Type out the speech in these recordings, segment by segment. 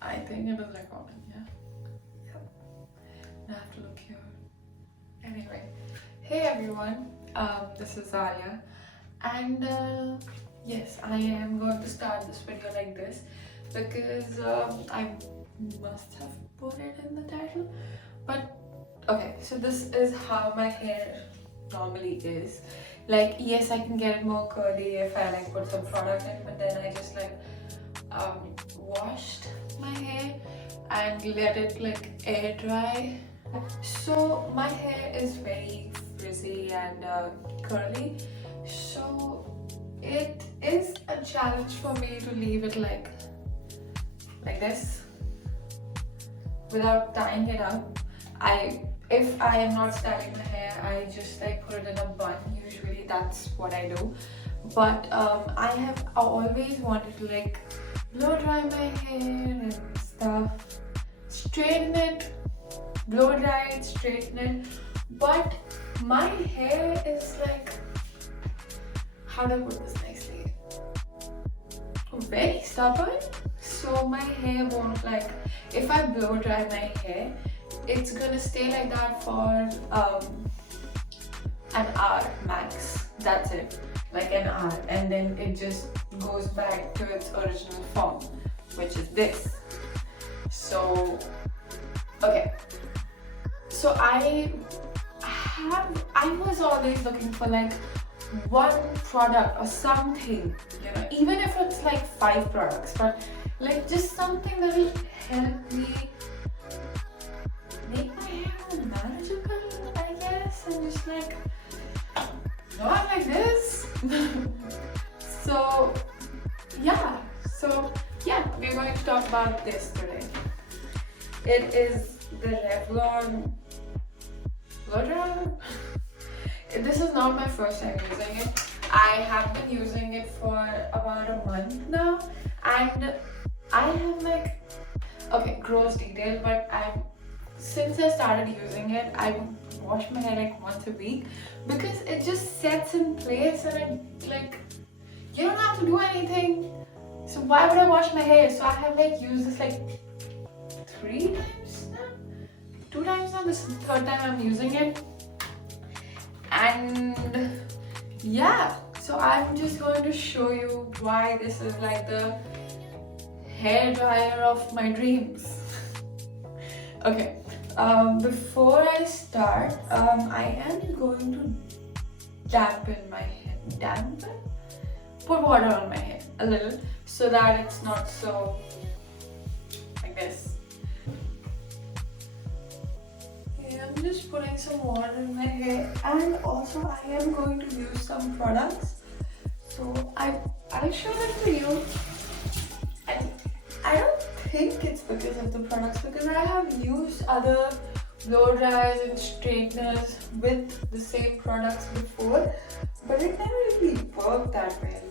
I think it is recording, yeah. Yep. I have to look here. Anyway, hey everyone, this is Alia, and yes, I am going to start this video like this because I must have put it in the title. But okay, so this is how my hair normally is. Like, yes, I can get it more curly if I like put some product in, but then I just like washed my hair and let it like air dry. So my hair is very frizzy and curly, so it is a challenge for me to leave it like this without tying it up. If I am not styling my hair, I just like put it in a bun. Usually that's what I do. But I have always wanted to like blow dry my hair and stuff, straighten it, blow dry it, straighten it. But my hair is like, how do I put this nicely? Very stubborn. So my hair won't like, if I blow dry my hair, it's gonna stay like that for an hour max. That's it, like an hour, and then it just goes back to its original form, which is this. So okay, so I was always looking for like one product or something, you know, even if it's like 5 products, but like just something that will help me make my hair more manageable, I guess, and just like not like this. So yeah, we're going to talk about this today. It is the Revlon blow dryer. This is not my first time using it. I have been using it for about a month now, and I have like, okay, gross detail, but since I started using it, I wash my hair like once a week because it just sets in place and it like, you don't have to do anything. So why would I wash my hair? So I have like used this like 3 times now, 2 times now. This is the 3rd time I'm using it. And yeah, so I'm just going to show you why this is like the hair dryer of my dreams. Okay, before I start, I am going to dampen my hair. Put water on my hair a little so that it's not so like this. I'm just putting some water in my hair, and also I am going to use some products. So I'll show them to you. I don't think it's because of the products, because I have used other blow dryers and straighteners with the same products before, but it never really worked that well.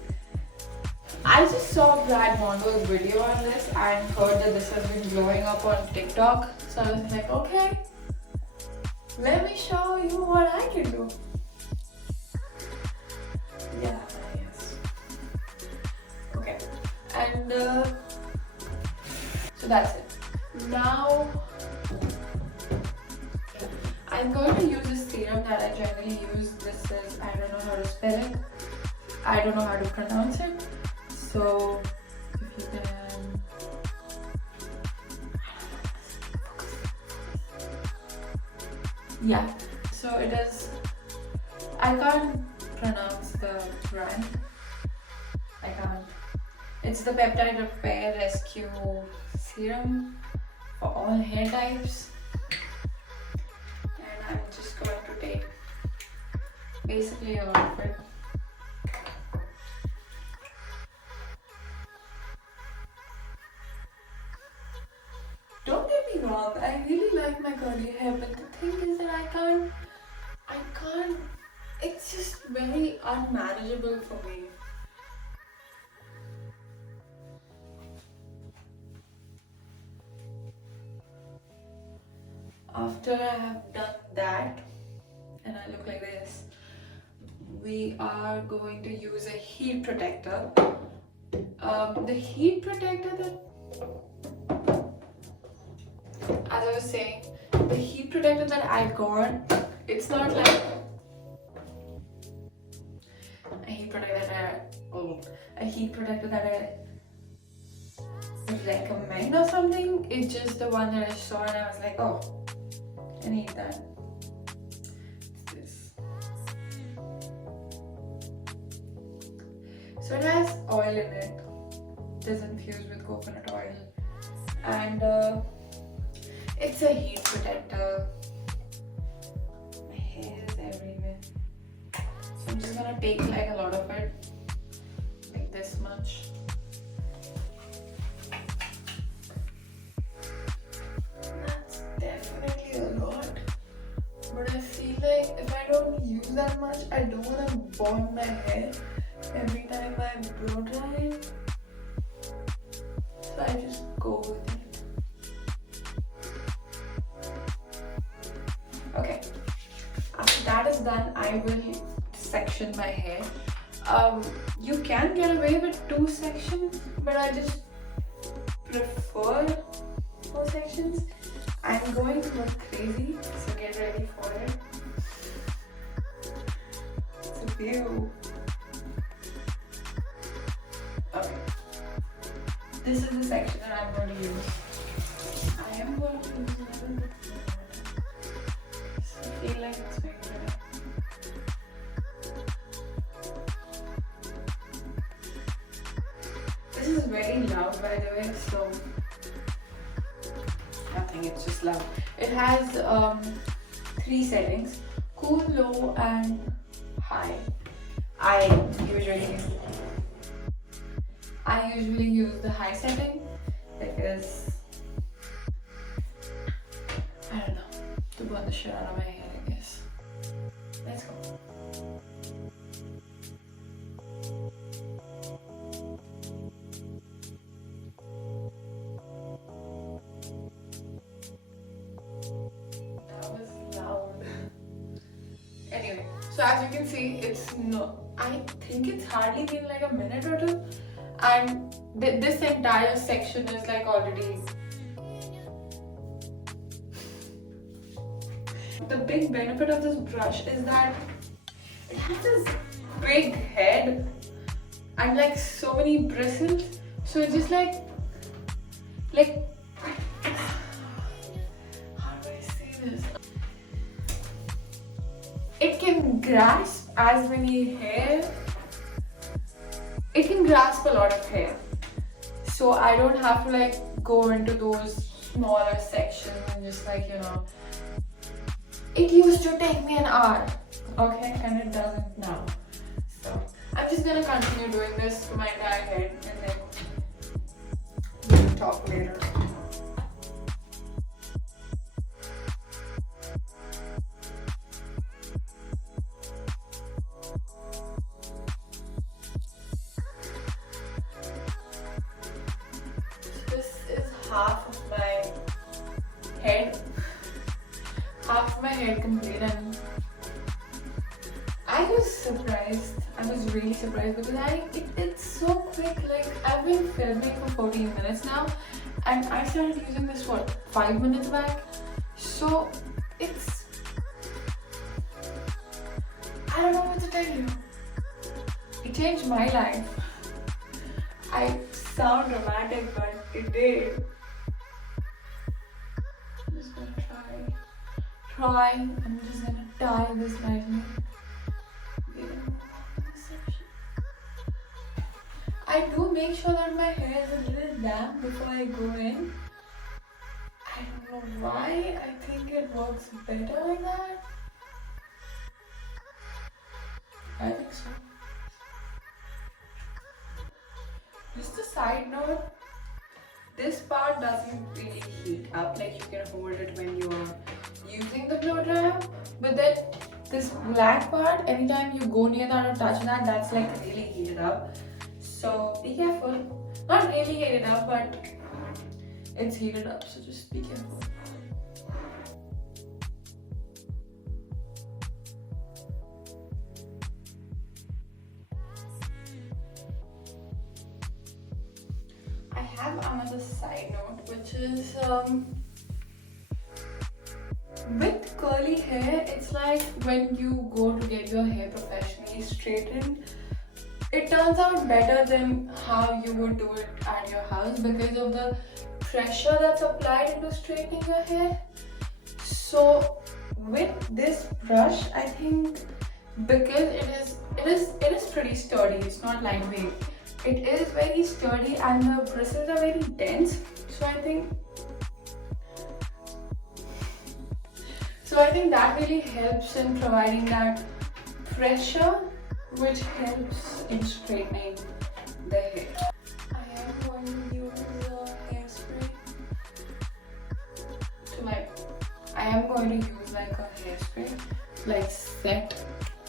I just saw Brad Mondo's video on this and heard that this has been blowing up on TikTok, so I was like, okay, let me show you what I can do. Yeah, yes. Okay, and so that's it. Now I'm going to use this serum that I generally use. This is, I don't know how to spell it. I don't know how to pronounce it. So if you can. Yeah, so it is, I can't pronounce the brand. I can't. It's the Peptide Repair Rescue Serum for all hair types. And I'm just going to take basically all of it. Don't get me wrong, I really like my curly hair, but the thing is that I can't, it's just very unmanageable for me. After I have done that, and I look like this, we are going to use a heat protector The heat protector that, as I was saying, the heat protector that I got, it's not like a heat protector that a heat protector that I recommend or something. It's just the one that I saw and I was like, oh, I need that. It's this. So it has oil in it. It is infused with coconut oil, and it's a heat protector. My hair is everywhere. So I'm just gonna take like a lot of it, like this much. That's definitely a lot. But I feel like if I don't use that much, I don't wanna burn my hair every time I blow dry it. So I just go with it. Okay. After that is done, I will section my hair. You can get away with 2 sections, but I just prefer 4 sections. I'm going to look crazy, so get ready for it. It's a view. Okay. This is the section that I'm going to use. I am going to use a little bit more. I feel like it's very good. This is very loud, by the way, so nothing, it's just loud. It has 3 settings: cool, low, and high. I usually use the high setting because I don't know, to burn the shit out of my hair, I guess. Let's go. That was loud. Anyway, so as you can see, it's no. I think it's hardly been like a minute or 2, and this entire section is like already. The big benefit of this brush is that it has this big head and like so many bristles, so it's just like how do I say this? It can grasp as many hair. It can grasp a lot of hair, so I don't have to like go into those smaller sections and just like, you know. It used to take me an hour, okay, and it doesn't now. So I'm just gonna continue doing this to my entire head and then we'll talk later. This is half of my head. Half my head complete, and I was surprised. I was really surprised because it's so quick. Like, I've been filming for 14 minutes now, and I started using this 5 minutes back. So it's, I don't know what to tell you. It changed my life. I sound dramatic, but it did. I'm just gonna try. I'm just gonna tie this nicely. I do make sure that my hair is a little damp before I go in. I don't know why. I think it works better like that. I think so. Just a side note, this part doesn't really heat up, like you can hold it when you are using the blow dryer, but then this black part, anytime you go near that or touch that, that's like really heated up. So be careful. Not really heated up, but it's heated up, so just be careful. have another side note, which is with curly hair, it's like when you go to get your hair professionally straightened, it turns out better than how you would do it at your house because of the pressure that's applied into straightening your hair. So with this brush, I think because it is pretty sturdy, it's not lightweight. It is very sturdy and the bristles are very dense. So I think that really helps in providing that pressure which helps in straightening the hair. I am going to use a hairspray I am going to use like a hairspray, like set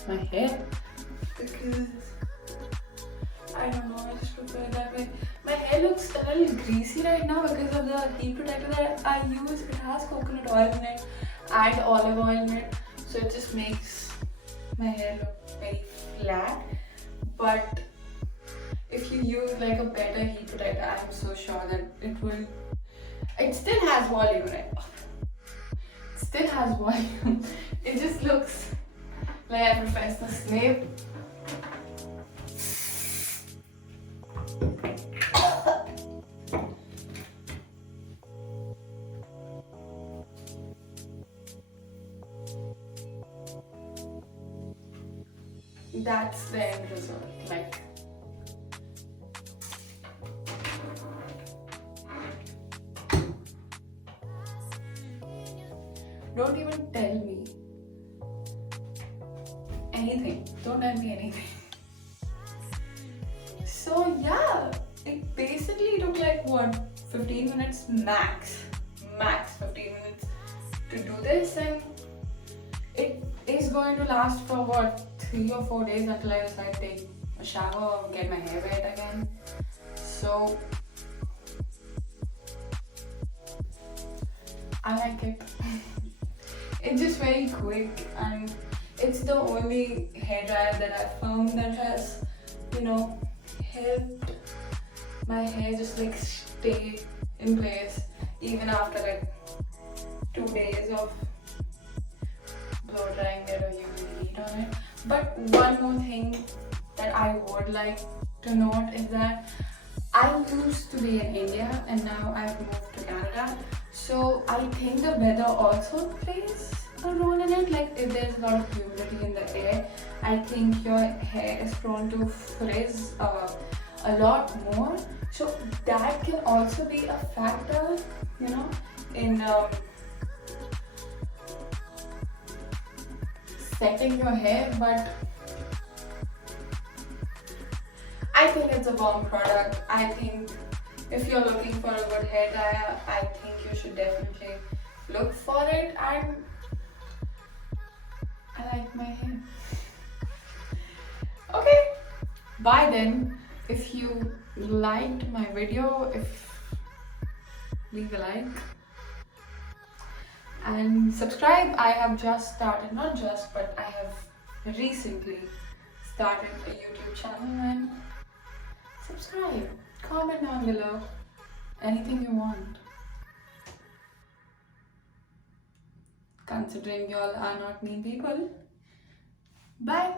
my hair because I don't know, I just prefer it that way. My hair looks a little greasy right now because of the heat protector that I use. It has coconut oil in it and olive oil in it, so it just makes my hair look very flat. But if you use like a better heat protector, I'm so sure that it still has volume in it. Still has volume. It just looks like a professional slave. That's the end result. Like, don't even tell me anything. Don't tell me anything. So yeah, it basically took like what, 15 minutes max 15 minutes to do this, and it is going to last for what, 3 or 4 days until I decide to take a shower or get my hair wet again. So I like it. It's just very quick and it's the only hair dryer that I've found that has, helped my hair just like stay in place even after like 2 days of blow drying it or using heat on it. But one more thing that I would like to note is that I used to be in India and now I've moved to Canada. So I think the weather also plays a role in it. Like if there's a lot of humidity in the air, I think your hair is prone to frizz a lot more. So that can also be a factor, in setting your hair. But I think it's a bomb product. I think if you're looking for a good hair dryer, I think you should definitely look for it, and I like my hair. Okay, bye then. If you liked my video, leave a like and subscribe. I have just started, not just, but I have recently started a YouTube channel, and subscribe. Comment down below anything you want. Considering y'all are not mean people. Bye.